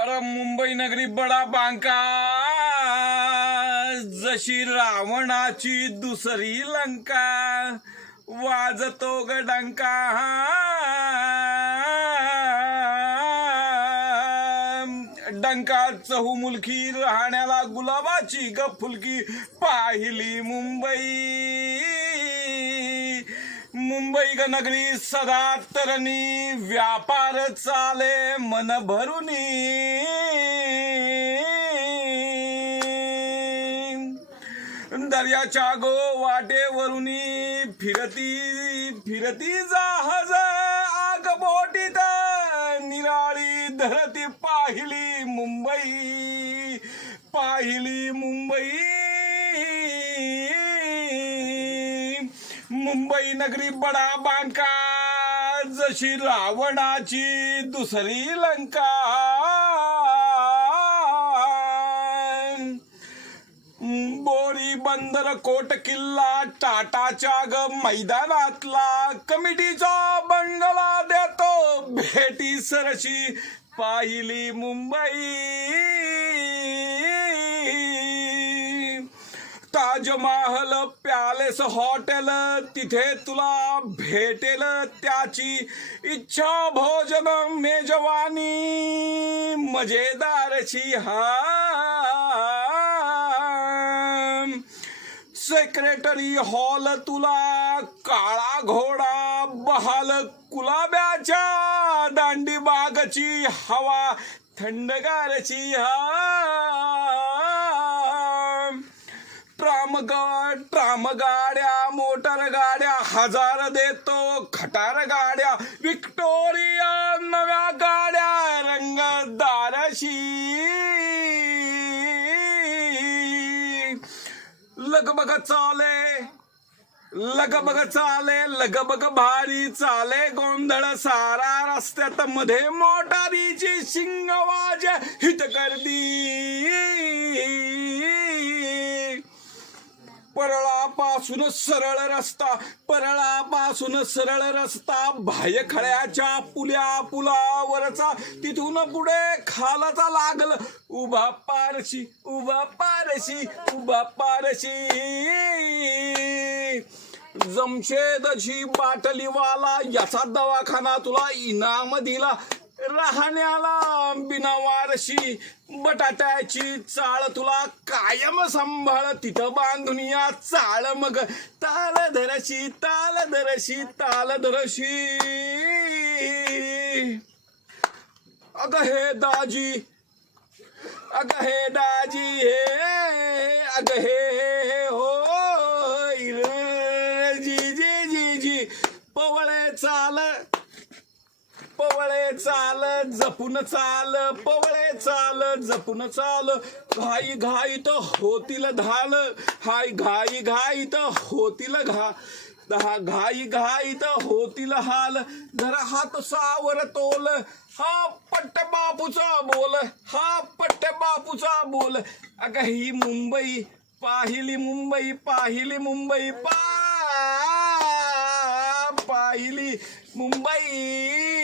अरे मुंबई नगरी बडा बांका, जशी रावणाची दुसरी लंका, वाजतो ग डंका डंका चहूमुलकी, राहण्याला गुलाबाची ग फुलकी. पाहिली मुंबई ग नगरी सदा तरणी, व्यापार चाले मन भरुनी. दर्याच्या गो वाटेवरुनी फिरती जहाज, आगबोटीत निराळी धरती. पाहिली मुंबई नगरी बडा बांका, जशी रावणाची दुसरी लंका. बोरी बंदर कोट किल्ला, टाटाच्या ग मैदानातला, कमिटीचा बंगला देतो भेटी सरशी. पाहिली मुंबई ताजमहल पॅलेस हॉटेल, तिथे तुला भेटेल त्याची इच्छा. भोजन मेजवानी मजेदारची सेक्रेटरी हॉल तुला काळा घोडा बहाल. गुलाब्याच्या दांडी बागची हवा थंडगारची ट्राम गाड्या मोटर गाड्या, हजार देतो खटार गाड्या. विक्टोरिया नव्या गाड्या रंगदारशी. लगबग चाले लगबग भारी चाले गोंधळ सारा रस्त्यात, मध्ये मोटारीची शिंगवाज हित करदी. परळापासून सरळ रस्ता भायखळ्याच्या पुलावरचा, तिथून पुढे खालचा लागल उभा पारशी. जमशेदची बाटलीवाला, याचा दवाखाना तुला इनाम दिला. राहण्याला बिनावारशी, बटाट्याची चाळ तुला कायम सांभाळ, तिथं बांधून या चाळ. मग ताल धरशी. अग हे दाजी हे हो जी. पवळे चाल जपून चाल, जपून चाल. घाईत होतील धाल, घाईत होतील हाल. जरा हात सावर तोल, हा पट्ट बापूचा बोल. अगं ही मुंबई, पाहिली मुंबई. पाहिली मुंबई.